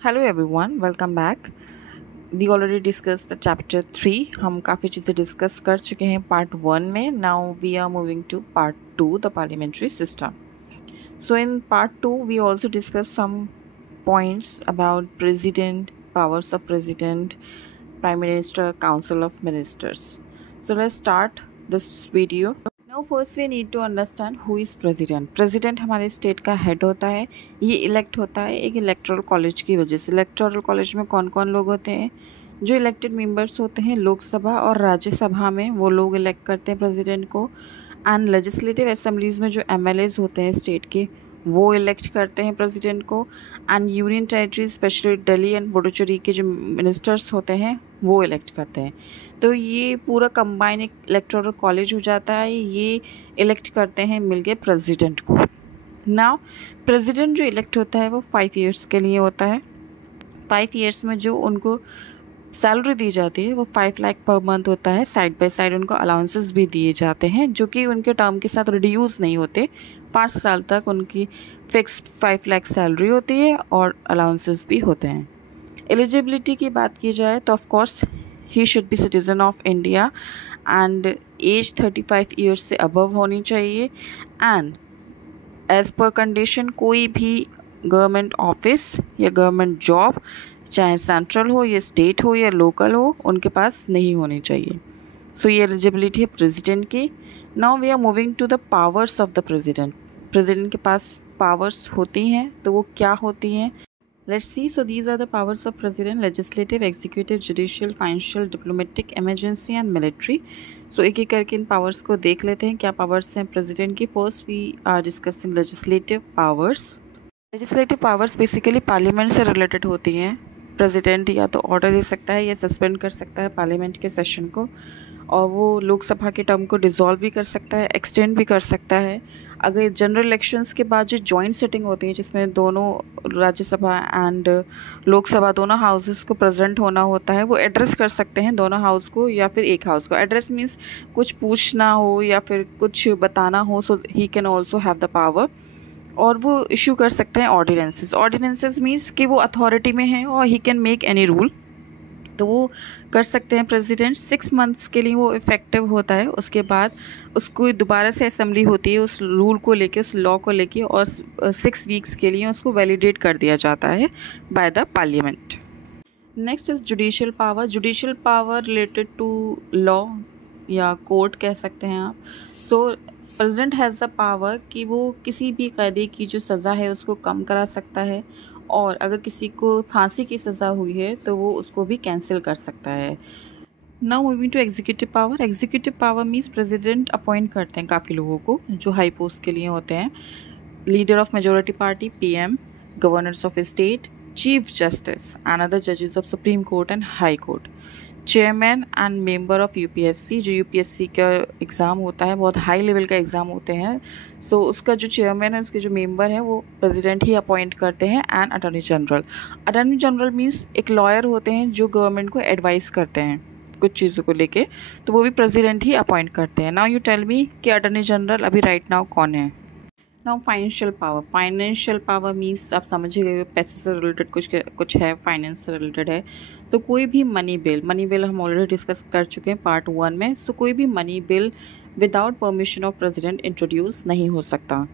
Hello everyone, welcome back. We already discuss the chapter 3। हम काफ़ी चीज़ें डिस्कस कर चुके हैं पार्ट 1 में। Now we are moving to part 2, the parliamentary system. So in part 2 we also discuss some points about president, powers of president, prime minister, council of ministers. So let's start this video. Now first we need to understand who is president. President हमारे state का head होता है। ये elect होता है एक electoral college की वजह से। इलेक्टोरल कॉलेज में कौन कौन लोग होते हैं? जो इलेक्टेड मेंबर्स होते हैं लोकसभा और राज्यसभा में, वो लोग इलेक्ट करते हैं प्रेसिडेंट को। एंड लेजिस्लेटिव असेंबलीज में जो एमएलएज होते हैं स्टेट के, वो इलेक्ट करते हैं प्रेसिडेंट को। And union territory specially Delhi and Puducherry के जो मिनिस्टर्स होते हैं वो इलेक्ट करते हैं। तो ये पूरा कंबाइन एक इलेक्टोरल कॉलेज हो जाता है। ये इलेक्ट करते हैं मिलके प्रेसिडेंट को। नाउ प्रेसिडेंट जो इलेक्ट होता है वो 5 ईयर्स के लिए होता है। 5 ईयर्स में जो उनको सैलरी दी जाती है वो 5 लाख पर मंथ होता है। साइड बाय साइड उनको अलाउंसेस भी दिए जाते हैं जो कि उनके टर्म के साथ रिड्यूस नहीं होते। 5 साल तक उनकी फिक्स्ड 5 लाख सैलरी होती है और अलाउंसेस भी होते हैं। एलिजिबिलिटी की बात की जाए तो of course he should be citizen of India and age 35 years से अबव होनी चाहिए। एंड एज पर कंडीशन कोई भी गवर्नमेंट ऑफिस या गवर्नमेंट जॉब, चाहे सेंट्रल हो या स्टेट हो या लोकल हो, उनके पास नहीं होनी चाहिए। सो ये एलिजिबिलिटी है प्रेसिडेंट की। Now we are moving to the powers of the president. President के पास पावर्स होती हैं, तो वो क्या होती हैं? Let's see. So these are the powers of president: legislative, executive, judicial, financial, diplomatic, emergency and military. So एक एक करके इन पावर्स को देख लेते हैं क्या पावर्स हैं प्रेसिडेंट की। First we are discussing legislative powers. Legislative powers basically parliament से रिलेटेड होती हैं। प्रेसिडेंट या तो ऑर्डर दे सकता है या सस्पेंड कर सकता है पार्लियामेंट के सेशन को, और वो लोकसभा के टर्म को डिसॉल्व भी कर सकता है, एक्सटेंड भी कर सकता है। अगर जनरल इलेक्शंस के बाद जो जॉइंट सिटिंग होती है जिसमें दोनों राज्यसभा एंड लोकसभा दोनों हाउसेस को प्रेजेंट होना होता है, वो एड्रेस कर सकते हैं दोनों हाउस को या फिर एक हाउस को। एड्रेस मीन्स कुछ पूछना हो या फिर कुछ बताना हो, so he can also have the power. और वो इशू कर सकते हैं ऑर्डिनेंसेस। ऑर्डिनेंसेस मीन्स कि वो अथॉरिटी में है और he can make any rule, तो वो कर सकते हैं प्रेसिडेंट। 6 मंथ्स के लिए वो इफ़ेक्टिव होता है। उसके बाद उसको दोबारा से असेंबली होती है उस रूल को लेके, उस लॉ को लेके, और 6 वीक्स के लिए उसको वैलिडेट कर दिया जाता है by the parliament. Next is judicial power. Judicial power related to law या कोर्ट कह सकते हैं आप। So president has the power कि वो किसी भी कैदी की जो सज़ा है उसको कम करा सकता है, और अगर किसी को फांसी की सज़ा हुई है तो वो उसको भी कैंसिल कर सकता है। Now moving to executive power. Executive power means president appoint करते हैं काफ़ी लोगों को जो हाई पोस्ट के लिए होते हैं। Leader of majority party, PM, governors of state, chief justice and other जजेस of supreme court and high court, chairman and member of UPSC. जो यूपीएससी का एग्ज़ाम होता है बहुत हाई लेवल का एग्ज़ाम होते हैं, सो उसका जो चेयरमैन है, उसके जो मेंबर हैं, वो प्रेसिडेंट ही अपॉइंट करते हैं। And attorney general. Attorney general means एक लॉयर होते हैं जो गवर्नमेंट को एडवाइस करते हैं कुछ चीज़ों को लेके, तो वो भी प्रेसिडेंट ही अपॉइंट करते हैं। नाउ यू टेल मी कि अटॉर्नी जनरल अभी राइट नाउ कौन है? Now financial power. Financial power means आप समझ गए, पैसे से रिलेटेड कुछ है, फाइनेंस से रिलेटेड है। तो कोई भी मनी बिल हम ऑलरेडी डिस्कस कर चुके हैं पार्ट 1 में। सो कोई भी money bill without permission of president introduce नहीं हो सकता।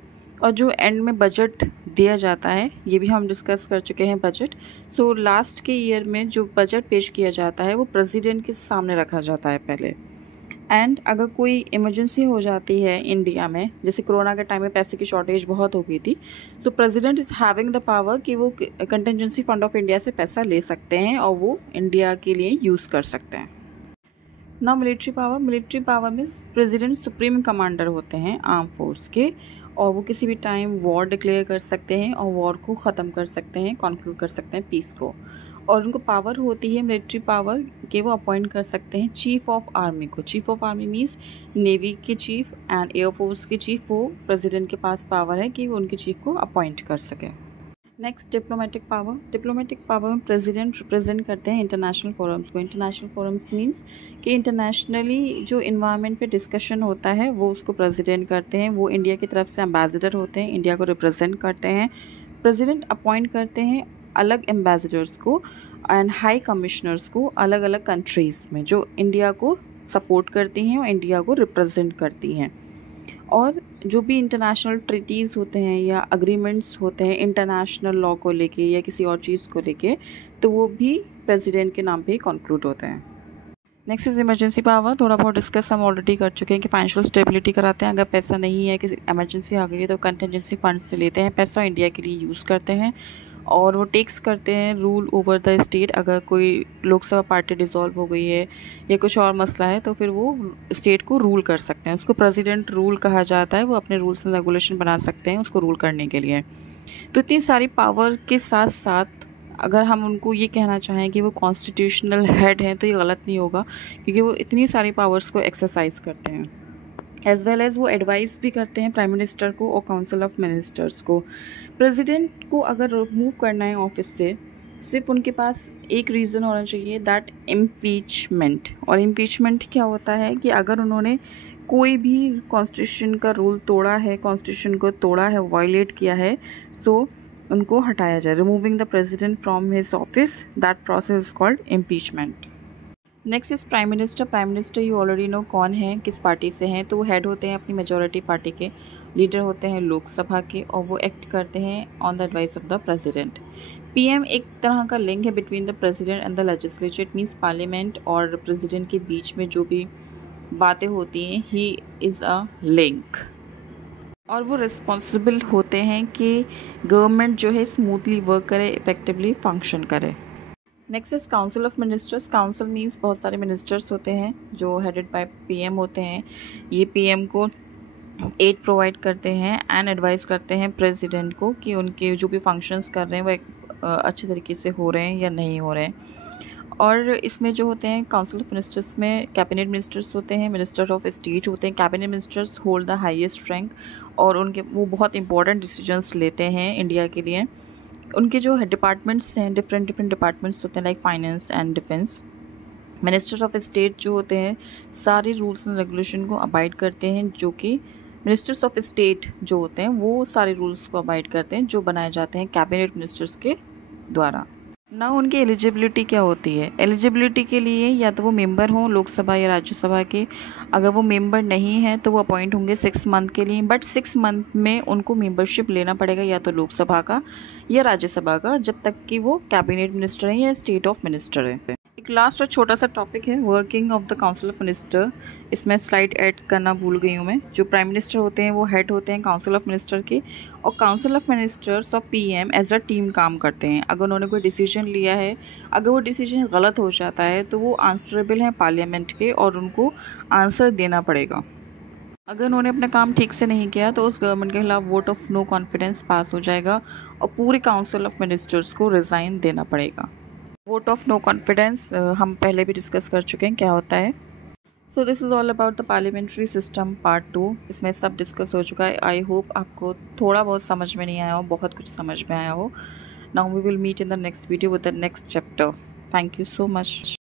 और जो एंड में बजट दिया जाता है, ये भी हम डिस्कस कर चुके हैं बजट। सो लास्ट के ईयर में जो बजट पेश किया जाता है वो प्रेसिडेंट के सामने रखा जाता है पहले। एंड अगर कोई इमरजेंसी हो जाती है इंडिया में, जैसे कोरोना के टाइम में पैसे की शॉर्टेज बहुत हो गई थी, सो president is having the power कि वो कंटिजेंसी फंड ऑफ इंडिया से पैसा ले सकते हैं और वो इंडिया के लिए यूज़ कर सकते हैं। Now military power. Military power में प्रेसिडेंट सुप्रीम कमांडर होते हैं आर्म फोर्स के, और वो किसी भी टाइम वॉर डिक्लेयर कर सकते हैं और वॉर को ख़त्म कर सकते हैं, कॉन्क्लूड कर सकते हैं पीस को। और उनको पावर होती है मिलिट्री पावर कि वो अपॉइंट कर सकते हैं चीफ ऑफ आर्मी को। Chief of army means navy के चीफ एंड एयरफोर्स के चीफ। वो प्रेसिडेंट के पास पावर है कि वो उनके चीफ को अपॉइंट कर सके। Next diplomatic power. Diplomatic power में प्रेसिडेंट रिप्रेजेंट करते हैं इंटरनेशनल फोरम्स को। इंटरनेशनल फोरम्स मीन्स कि इंटरनेशनली जो इन्वायरमेंट पे डिस्कशन होता है वो उसको प्रेसिडेंट करते हैं। वो इंडिया की तरफ से एम्बेसडर होते हैं, इंडिया को रिप्रेजेंट करते हैं। प्रेसिडेंट अपॉइंट करते हैं अलग एम्बेसडर्स को एंड हाई कमिश्नर्स को अलग अलग कंट्रीज़ में जो इंडिया को सपोर्ट करती हैं और इंडिया को रिप्रेजेंट करती हैं। और जो भी इंटरनेशनल ट्रीटीज़ होते हैं या अग्रीमेंट्स होते हैं इंटरनेशनल लॉ को लेके या किसी और चीज़ को लेके, तो वो भी प्रेसिडेंट के नाम पे ही कंक्लूड होते हैं। Next is emergency power. थोड़ा बहुत डिस्कस हम ऑलरेडी कर चुके हैं कि फाइनेंशियल स्टेबिलिटी कराते हैं। अगर पैसा नहीं है, किसी इमरजेंसी आ गई है, तो कंटिजेंसी फंड से लेते हैं पैसा, इंडिया के लिए यूज़ करते हैं। और वो टेक्स करते हैं रूल ओवर द स्टेट। अगर कोई लोकसभा पार्टी डिसॉल्व हो गई है या कुछ और मसला है तो फिर वो स्टेट को रूल कर सकते हैं। उसको प्रेसिडेंट रूल कहा जाता है। वो अपने रूल्स एंड रेगुलेशन बना सकते हैं उसको रूल करने के लिए। तो इतनी सारी पावर के साथ साथ अगर हम उनको ये कहना चाहें कि वो कॉन्स्टिट्यूशनल हेड हैं तो ये गलत नहीं होगा, क्योंकि वो इतनी सारी पावर्स को एक्सरसाइज करते हैं। एज वेल एज़ वो एडवाइस भी करते हैं प्राइम मिनिस्टर को और काउंसिल ऑफ मिनिस्टर्स को। प्रेसिडेंट को अगर रिमूव करना है ऑफिस से, सिर्फ उनके पास एक रीज़न होना चाहिए, दैट इम्पीचमेंट। और इम्पीचमेंट क्या होता है कि अगर उन्होंने कोई भी कॉन्स्टिट्यूशन का रूल तोड़ा है, कॉन्स्टिट्यूशन को तोड़ा है, वायलेट किया है, सो उनको हटाया जाए। Removing the president from his office, that process is called impeachment. Next is prime minister. Prime minister you already know कौन है, किस पार्टी से हैं। तो वो हेड होते हैं अपनी मेजॉरिटी पार्टी के, लीडर होते हैं लोकसभा के, और वो एक्ट करते हैं on the advice of the president. PM एक तरह का लिंक है between the president and the legislature. It means parliament और प्रेसिडेंट के बीच में जो भी बातें होती हैं, ही इज़ अ लिंक। और वो रिस्पॉन्सिबल होते हैं कि गवर्नमेंट जो है स्मूथली वर्क करे, इफेक्टिवली फंक्शन करे। Next is council of ministers. Council means बहुत सारे मिनिस्टर्स होते हैं जो हेडेड बाय पीएम होते हैं। ये पीएम को एड प्रोवाइड करते हैं एंड एडवाइस करते हैं प्रेसिडेंट को कि उनके जो भी फंक्शंस कर रहे हैं वो एक अच्छे तरीके से हो रहे हैं या नहीं हो रहे हैं। और इसमें जो होते हैं काउंसिल ऑफ मिनिस्टर्स में कैबिनेट मिनिस्टर्स होते हैं, मिनिस्टर ऑफ स्टेट होते हैं। Cabinet ministers hold the highest rank और उनके वो बहुत इंपॉर्टेंट डिसीजंस लेते हैं इंडिया के लिए। उनके जो डिपार्टमेंट्स हैं, डिफरेंट डिपार्टमेंट्स होते हैं, like finance and defence. Ministers of state जो होते हैं सारे रूल्स एंड रेगुलेशन को अबाइड करते हैं, जो कि मिनिस्टर्स ऑफ स्टेट जो होते हैं वो सारे रूल्स को अबाइड करते हैं जो बनाए जाते हैं कैबिनेट मिनिस्टर्स के द्वारा। ना उनकी एलिजिबिलिटी क्या होती है। एलिजिबिलिटी के लिए या तो वो मेंबर हों लोकसभा या राज्यसभा के। अगर वो मेंबर नहीं है तो वो अपॉइंट होंगे 6 मंथ के लिए, बट 6 मंथ में उनको मेंबरशिप लेना पड़ेगा या तो लोकसभा का या राज्यसभा का, जब तक कि वो कैबिनेट मिनिस्टर है या स्टेट ऑफ मिनिस्टर है। एक लास्ट और छोटा सा टॉपिक है working of the council of minister. इसमें स्लाइड ऐड करना भूल गई हूँ मैं। जो प्राइम मिनिस्टर होते हैं वो हेड होते हैं काउंसिल ऑफ मिनिस्टर के, और काउंसिल ऑफ मिनिस्टर्स और पीएम एज अ टीम काम करते हैं। अगर उन्होंने कोई डिसीजन लिया है, अगर वो डिसीजन गलत हो जाता है तो वो आंसरेबल हैं पार्लियामेंट के और उनको आंसर देना पड़ेगा। अगर उन्होंने अपना काम ठीक से नहीं किया तो उस गवर्नमेंट के खिलाफ वोट ऑफ नो कॉन्फिडेंस पास हो जाएगा और पूरे काउंसिल ऑफ मिनिस्टर्स को रिज़ाइन देना पड़ेगा। वोट ऑफ नो कॉन्फिडेंस हम पहले भी डिस्कस कर चुके हैं क्या होता है। So this is all about the parliamentary system part 2। इसमें सब डिस्कस हो चुका है। आई होप आपको थोड़ा बहुत समझ में नहीं आया हो, बहुत कुछ समझ में आया हो। Now we will meet in the next video with the next chapter. Thank you so much.